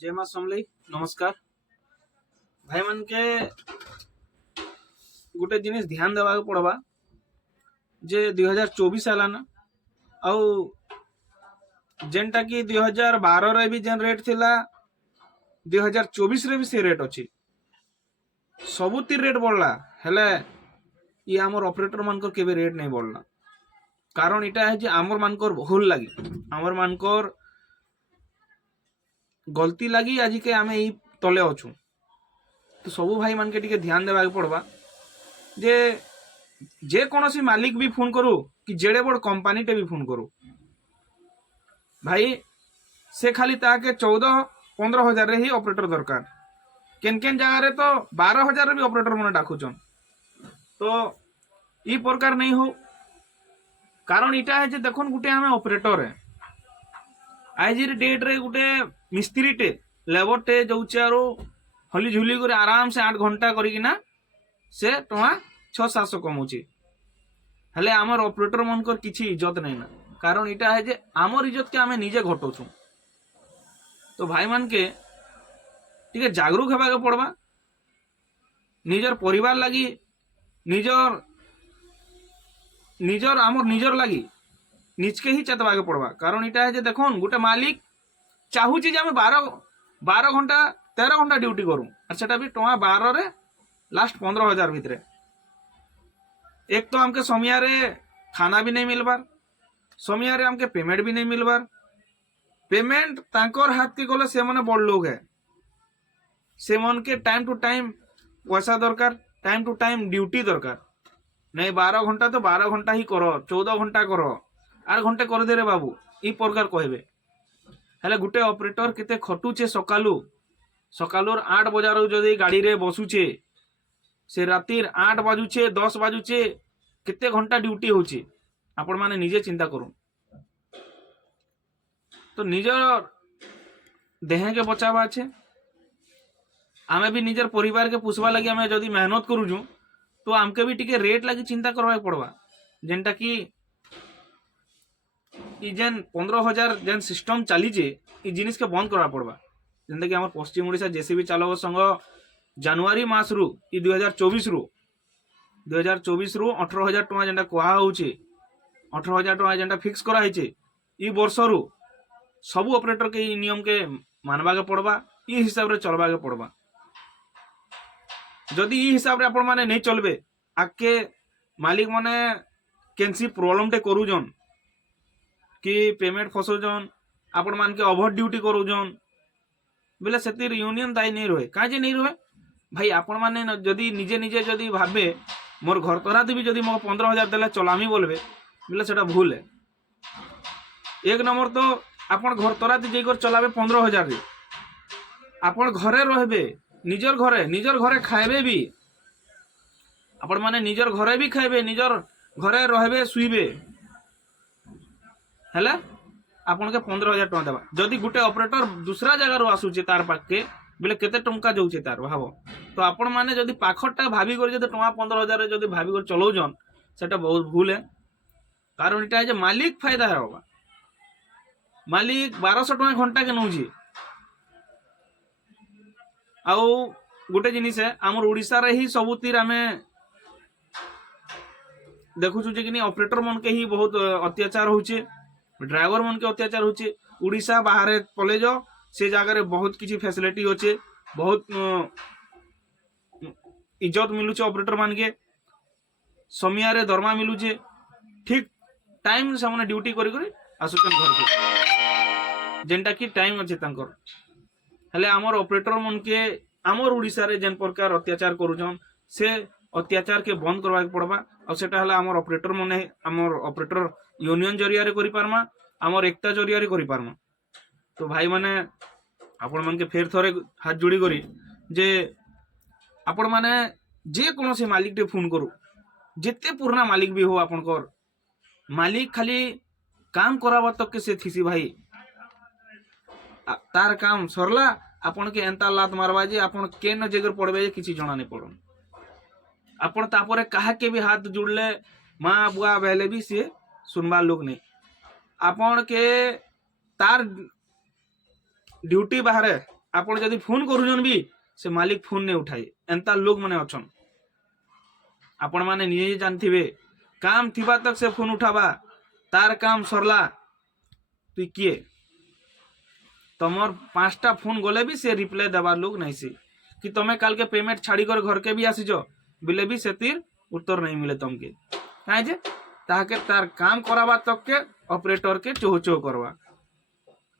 जय मां समलई नमस्कार भाई मन के गोटे जिनिस ध्यान देवा पड़वा जे 2024 आलाना आउ जेनटा कि 2012 रे भी जेन रेट थिला 2024 रे भी से रेट अच्छी सबुति रेट बढ़ला हेले ये आमर ऑपरेटर मानकर केबे रेट नहीं बढ़ला कारण इटा है जे आमर मानकर भूल लगी आमर मानकर गलती लगी आज के आमे ई तले अछु तो सबू भाई मान के टिके ध्यान देवा पड़वा जे कौन सी मालिक भी फोन करू कि जेड़े बड़ कंपनी टे भी फोन करू भाई से खाली ताके 14-15 हजार ही ऑपरेटर दरकार केन केन जगह रे तो 12 हजार भी ऑपरेटर मन डाकुचन तो ई प्रकार नहीं हो कारण इटा है जे देखन गुटे हमें ऑपरेटर है आज डेट रे गुटे मिस्त्री टे लेबर टे जाऊचे आरो हली झुली कर आराम से 8 घंटा करिकिना से टका 600-700 कमाउची हेले आमर ऑपरेटर मनकर किछि इज्जत नहीं ना कारण इटा है जे आमर इज्जत के आमे निजे घटोछु तो भाई मान के ठीक जागरूक हेबा के पड़वा निजर परिवार लगी निजर निजर आमर निजर लगी निजके ही चेतवा के पड़वा कारण इटा है जे देखोन गोटे मालिक चाहूची जे आमे 12 घंटा 13 घंटा ड्यूटी करूँ और सेटा भी टका 12 रे लास्ट 15 हजार भितरे एक तो हमके समय रे खाना भी नहीं मिलबार समय रे हमके पेमेंट भी नहीं मिलबार पेमेंट तांकर हाथ के गले से माने बड़ लोग है से मन के टाइम टू टाइम पैसा दरकार टाइम टू टाइम ड्यूटी दरकार नहीं 12 घंटा तो 12 घंटा ही करो 14 घंटा करो 8 घंटे कर दे रे बाबू ई प्रकार कहबे हेले गुटे ऑपरेटर केते खटुचे सकालू 8 बजार जदि गाड़ी रे बसुचे से रातिर 8 बाजुचे 10 बाजुचे केते घंटा ड्यूटी होचे आपण माने निजे चिंता करू तो निजर देह के बचावा अच्छे आमे भी निजर परिवार के पुषवा लगी आमे जदि मेहनत करूजु तो आमके भी टिके रेट लगी चिंता करवा पड़वा जेनटा कि ई जेन 15,000 जेन सिस्टम चलीजे ई जिनिस के बंद करवा पड़वा जेनता कि हमर पश्चिम ओडिशा जेसीबी चालक संघ जनवरी मास रु ई 2024 रु 18,000 टका जेनटा कहा होचे 18,000 टका जेनटा फिक्स करा हेचे ई वर्ष रु सबु ऑपरेटर के नियम के मानवा के पड़वा ई हिसाब रे चलवा के पड़वा जदि ई हिसाब रे आपण माने नहीं चलबे आके मालिक माने केनसी प्रॉब्लम टे करूजन कि पेमेंट फसोजन आपण मान के ओवर ड्यूटी करूजन बोले सेतिर यूनियन दायी नहीं रहे काजे नहीं रहे भाई आपण माने जदि निजे निजे जदि भाबे मोर घर तरा देवी जदि मो 15,000 देले चलामी बोलबे बोले सेटा भूल है एक नंबर तो आपण घर तरा दे जेकर चलाबे 15,000 रे आपण घरे रहबे निजर घरे खाइबे भी आपण माने निजर घरे भी खाइबे निजर घरे रहबे सुइबे हेले आपण के 15,000 टका देबा जदि गुटे ऑपरेटर दूसरा जगह रो आसुचे तार पाक के बोले केते टंका जाउचे तार भाबो तो आपण माने जदि पाखटा भाबी कर जदि टका 15,000 रे जदि भाबी कर चलौजन सेटा बहुत भूल है कारण इटा जे मालिक फायदा होबा मालिक 1200 टका घंटा के नउजी आउ गोटे जिनिस है आमर ओडिसा रे ही सबुतिर आमे देखुछु जे कि ऑपरेटर मन के ही बहुत अत्याचार होचे ड्राइवर मन के अत्याचार होचे उड़ीसा बाहर पले जाओ से जगह रे बहुत किसी फैसिलिटी होचे बहुत इज्जत मिलुचे ऑपरेटर मान के समय रे दरमा मिलुचे ठीक टाइम से हमने ड्यूटी करी करी आसुचन घर के जेनटा कि टाइम अच्छे तांकर हेले आमर ऑपरेटर मन के आमर उड़ीसा रे जेन प्रकार अत्याचार करूजन से अत्याचार के बंद करवा के पड़वा और सेटा हला आमर ऑपरेटर मने आमर ऑपरेटर यूनियन जरिया रे करि पारमा आमर एकता जरिया रे करि पारमा तो भाई माने आपण मन के फेर थरे हाथ जोड़ी करी जे आपण माने जे कोनो से मालिक टे फोन करू जिते पुराना मालिक भी हो आपण कर मालिक खाली काम करावा तक के से थीसी भाई तार काम सरला आपण के एंता लात मारवा जे आपण केन जगर पड़बे किछि जणा नहीं पड़न आपण तापरे काहा के भी हाथ जुड़ले माँ बुआ बेले भी सी सुनबार लोग नहीं आपण के तार ड्यूटी बाहर ଆପଣ ଯଦି ଫୋନ୍ କରୁଛନ୍ ବି ସେ ମାଲିକ ଫୋନ୍ नहीं उठाए एंता लोग माने अछन आपण माने निजे जानथिबे काम थिबा तक से फोन उठाबा तार काम सरला तु किए तमर 5टा फोन गले भी से रिप्लाई देवार लोग नहीं से कि तमे काल के पेमेंट छाड़ी कर घर के भी आसीज बिले भी सेतिर उत्तर नहीं मिले तुमके काहे जे ताके तार काम कराबा तक के ऑपरेटर के चोह चोह करवा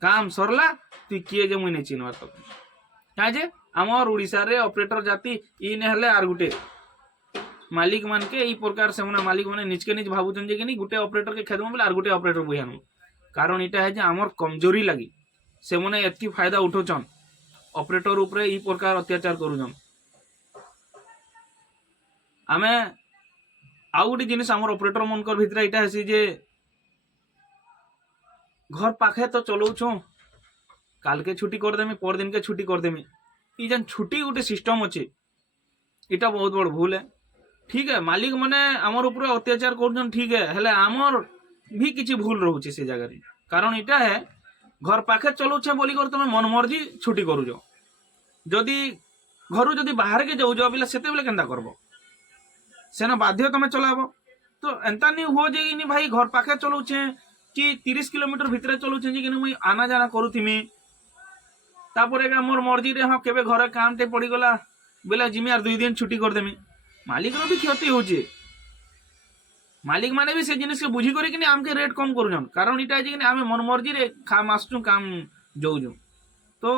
काम सरला तु किए जे मुई नहीं चिनवा तक काहे जे हमर उड़ीसा रे ऑपरेटर जाति इ ने हले आर गुटे मालिक मान के ई प्रकार से मने मालिक माने निज के निज भाबुचन जे कि नहीं गुटे ऑपरेटर के खेदम बोले आर गुटे ऑपरेटर बुहानु कारण इटा है जे हमर कमजोरी लगी से मने एतकी फायदा उठोचन ऑपरेटर ऊपर ई प्रकार अत्याचार करूचन आमे आउ गुटे जिनिस हमर ऑपरेटर मनकर भितरे इटा हेसी जे घर पाखे तो चलौछो काल के छुट्टी कर देमी पर दिन के छुट्टी कर देमी ई जन छुट्टी गुटे सिस्टम अच्छे इटा बहुत बड़ भूल है ठीक है मालिक माने आमर ऊपर अत्याचार कर ठीक है हेले आमर भी किसी भूल रोचे से जगह कारण इटा है घर पाखे चलौछे बोली कर तुम मन मर्जी छुट्टी करूज जदि घर जदि बाहर के जाऊज बोले से केन्ता करब सेना बाध्य तुम चलाब तो एंता नहीं हो जे नहीं भाई घर पाखे चलौछे कि 30 किलोमीटर भितर चलौछे कि मुई आना जाना करूथिमी तापर मोर मर्जी रे हाँ केबे घर काम टे पड़ीगला बोले जिमी आर 2 दिन छुट्टी करदेमी मालिक भी क्षति होचे मालिक माने भी से जिनिस के बुझी करे कि आमके रेट कम करूछन कारण इटा जे कि आमे मन मर्जी रे खाम आसचु काम जाऊजु तो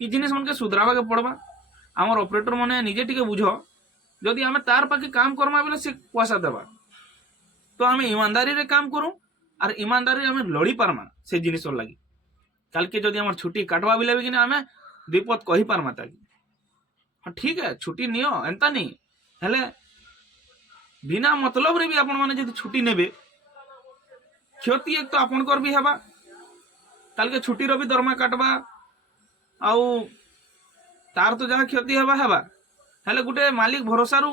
ई जिनिस मन के सुधरावा के पड़बा हमर ऑपरेटर माने निजे टिके बुझो जदि आमे तार पाके काम करमा बेले से पैसा देबा तो आमे ईमानदारी रे काम करू और ईमानदारी रे आमे लड़ी पारमा से जिनिस लागि काल के जदि हमर छुट्टी काटवा बिले कि आमे विपद कहि पारमा ताकि हाँ ठीक है छुट्टी नियो एंता नहीं हेले बिना मतलब रे भी आपण माने जदि छुट्टी नेबे क्षति एक तो आपनकर भी हेबा काल के छुट्टी रो भी दरमा काटबा आउ तार तो जहाँ क्षति हेबा हेबा हेले गुटे मालिक भरोसा रु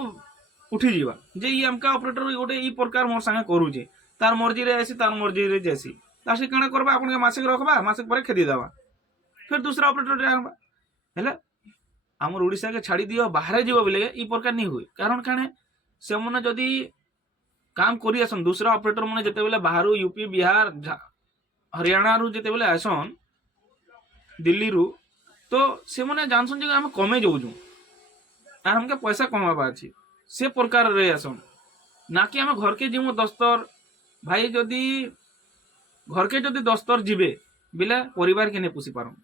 उठी जीवा जे ई हमका ऑपरेटर गुटे ई प्रकार मोर संगे करूजे तार मर्जी रे ऐसी तार मर्जी रे जैसी लास्ट काना करबा आपन के मासिक रखबा मासिक पर खेदी देबा फिर दूसरा ऑपरेटर रे आनबा हेले हमर उड़ीसा के छाड़ी दियो बाहर जीव बोले ई प्रकार नहीं हुए कारण काने से मने जदि काम करी आसन दूसरा ऑपरेटर मने जते बेले बाहर यूपी बिहार हरियाणा रु जते बेले आसन दिल्ली रु तो से मने जानसन जे हम कमे जाउजु आर हमके पैसा कमाबा अछि से प्रकार रे आसन ना कि हम घर के जिमु दस्तर भाई जदि घर के जदि दस्तर जीवे बिले परिवार के नहीं पोषी पारम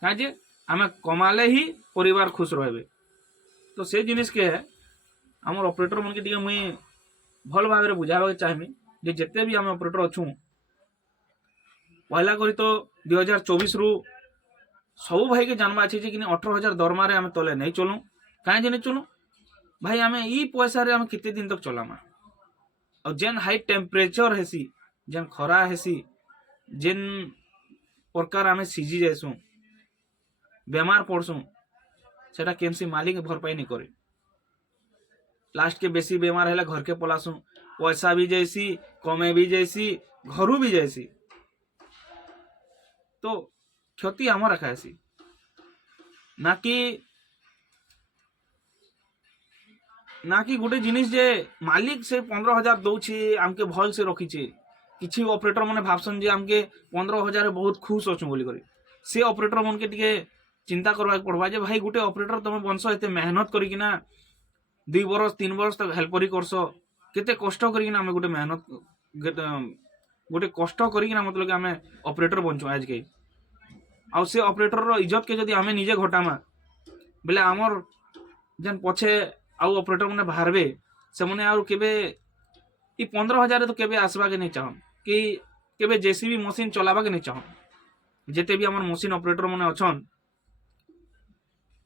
काहे जे आमे कमाले ही परिवार खुश रहबे तो से जिनिस के हमर ऑपरेटर मन के टिके मुई भल भाव रे बुझाबा के चाहमी जे जते भी हम ऑपरेटर अछु पहला करी तो 2024 रु सब भाई के जानबा अछि जे कि 18000 दरमा रे हम तले नहीं चलू काहे जे नहीं चलू भाई हमें ई पैसा रे हम कितने दिन तक चलामा और जेन हाई टेम्परेचर हेसी जेन खरा हेसी जेन प्रकार हमें सीजी जाइसु बेमार पड़सु सेटा केमसी मालिक भरपाई नहीं करे लास्ट के बेसी बेमार है घर के पलासु पैसा भी जैसी कमे भी जैसी घरू भी जैसी तो क्षति आम रखा है ना कि गोटे जिनिस जे मालिक से 15,000 दौछे आमके भल से रखीचे किसी ऑपरेटर माने भाबसन जे आमके 15,000 बहुत खुश अच्छु बोली करे से ऑपरेटर मन के टिके चिंता करवा पड़वा जे भाई गोटे ऑपरेटर तुम बंश एते मेहनत करिकिना 2 बरस 3 बरस तक हेल्परी करस केते कष्ट करिकिना हमें गोटे मेहनत गोटे कष्ट करिकिना मतलब कि हमें ऑपरेटर बनचु आज के आउ से ऑपरेटर रो इज्जत के जदी हमें निजे घटामा बेले हमर जन पछे आउ ऑपरेटर माने बाहरबे से माने आउ केबे ई 15,000 तो केबे आसबा के नहीं चाहन कि केबे जेसीबी मशीन चलाबा के नहीं चाहन जेते भी हमर मशीन ऑपरेटर माने अछन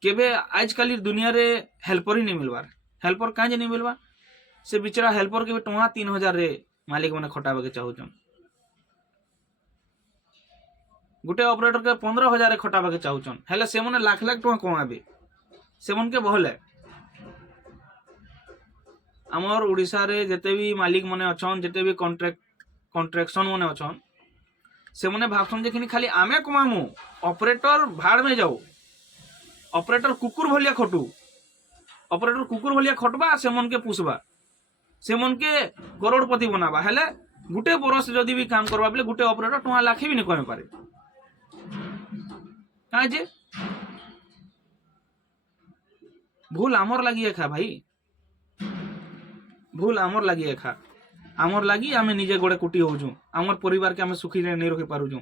केबे आजकल दुनिया रे हेल्पर ही नहीं मिलवार हेल्पर काहे नहीं मिलवा से बिचरा हेल्पर के टोहा 3,000 रे मालिक माने खटाबा के चाहूचन गुटे ऑपरेटर के 15,000 खटाबा के चाहूचन हेले से माने लाख लाख टोहा कमाबे से मन के बहले हमर उड़ीसा रे जते भी मालिक माने अछन जते भी कॉन्ट्रैक्शन माने अछन से मैंने भावसन जे खाली आमे कमामु ऑपरेटर भाड़ में जाओ ऑपरेटर कुकुर भलिया खटू ऑपरेटर कुकुर भलिया खटबा से मन के पुषबा से मन के करोड़पति बनाबा हेले गुटे बरस जदि भी काम करबा बेले गुटे ऑपरेटर टुआ लाखे भी नहीं कमे पारे काहे जे भूल आमर लगी एखा भाई भूल आमर लगी एखा आमर लगी आमे निजे गोड़े कुटी होजु आमर परिवार के आमे सुखी नहीं रखी पारुजु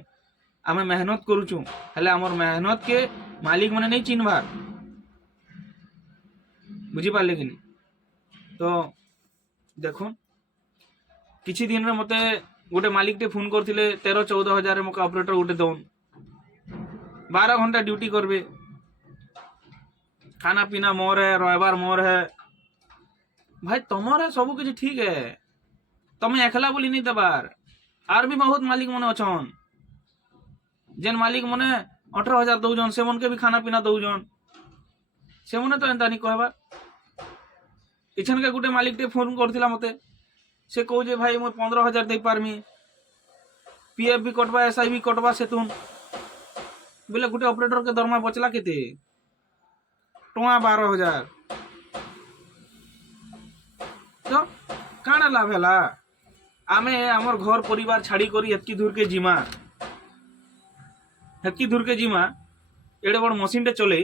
आमे मेहनत करूचु हेले आमर मेहनत के मालिक मने नहीं चिन्हबार बुझी पाले कि नहीं तो देखो किछि दिन रे मते गोटे मालिक टे फोन करथिले 13-14 हजार मका ऑपरेटर गोटे दौन 12 घंटा ड्यूटी करबे खाना पीना मोर है रहबार मोर है भाई तमर है सब किछि ठीक है तमे एकला बोली नहीं दबार आर भी बहुत मालिक मने अछन जेन मालिक मने 18,000 दौजन से मन के भी खाना पीना दौजन से मने तो एंता नहीं कहबा इछन के गुटे मालिक टे फोन करथिला मते से कहू जे भाई मैं 15,000 दे पारमी पीएफ भी कटवा एसआई भी कटवा से तुम बोले गुटे ऑपरेटर के दरमा बचला केते टुआ 12,000 तो काना लाभ हैला आमे हमर घर परिवार छाड़ी करी एतकी दूर के जीमा एड़े बड़ मशीन टे चले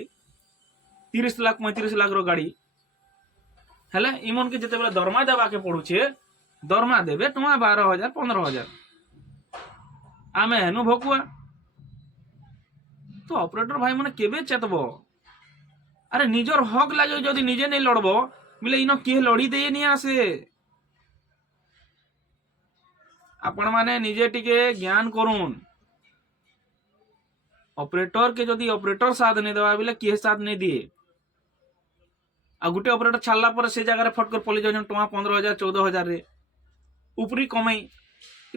30 लाख 35 लाख रो गाड़ी हेले इमन के जते बेला दरमा देवा के पड़ुछे दरमा देबे टुआ 12,000 15,000 आमे हेनु भकुआ तो ऑपरेटर भाई माने केबे चेतबो अरे निजर हक लागे जदि निजे नहीं लड़बो बोले इनो के लड़ी दे नहीं आसे आपण माने निजे टिके ज्ञान करून ऑपरेटर के जदि ऑपरेटर साथ नहीं देवा बोले के साथ नहीं दिए आ गुटे ऑपरेटर छाड़ला पर से जगह फटकर पली जाउन टुआ 15,000 14,000 रे ऊपरी कमाई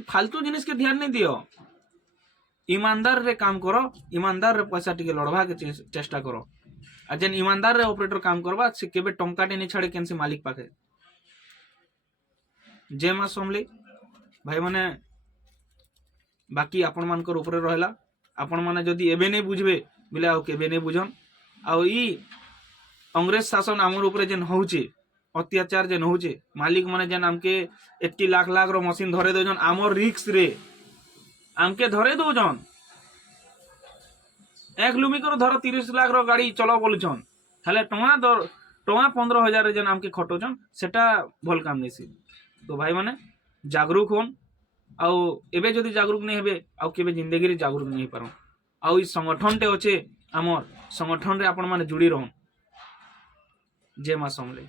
फालतू जिनिस के ध्यान नहीं दियो ईमानदार रे काम करो ईमानदार रे पैसा टिके लड़वा के चेष्टा करो आ जेन ईमानदार रे ऑपरेटर काम करबा से केबे टंकाटे नहीं छाड़े केनसे मालिक पाखे जे मा समली भाई माने बाकी आपण मानकर ऊपर रहला आपण माने जदी एबे नहीं बुझबे बिले आ केबे नहीं बुझन आ ई अंग्रेज शासन आमर ऊपर जेन होउचे अत्याचार जेन होउचे मालिक माने जेन हमके 1 लाख लाख रो मशीन धरे दोजन आमर रिक्स रे आमके धरे दोजन एक लुमी करो धरो 30 लाख रो गाड़ी चलो बोलछन हेले टुआ 15,000 जेन आमके खटोजन सेटा भल काम नहीं सी तो भाई माने जागरूक होन आउ एबे जदी जागरूक नहीं हेबे आउ केबे जिंदगी रे जागरूक नहीं पारो आउ ई संगठन टे होचे आमर संगठन रे आपण माने जुड़ी रहन जय मां समले।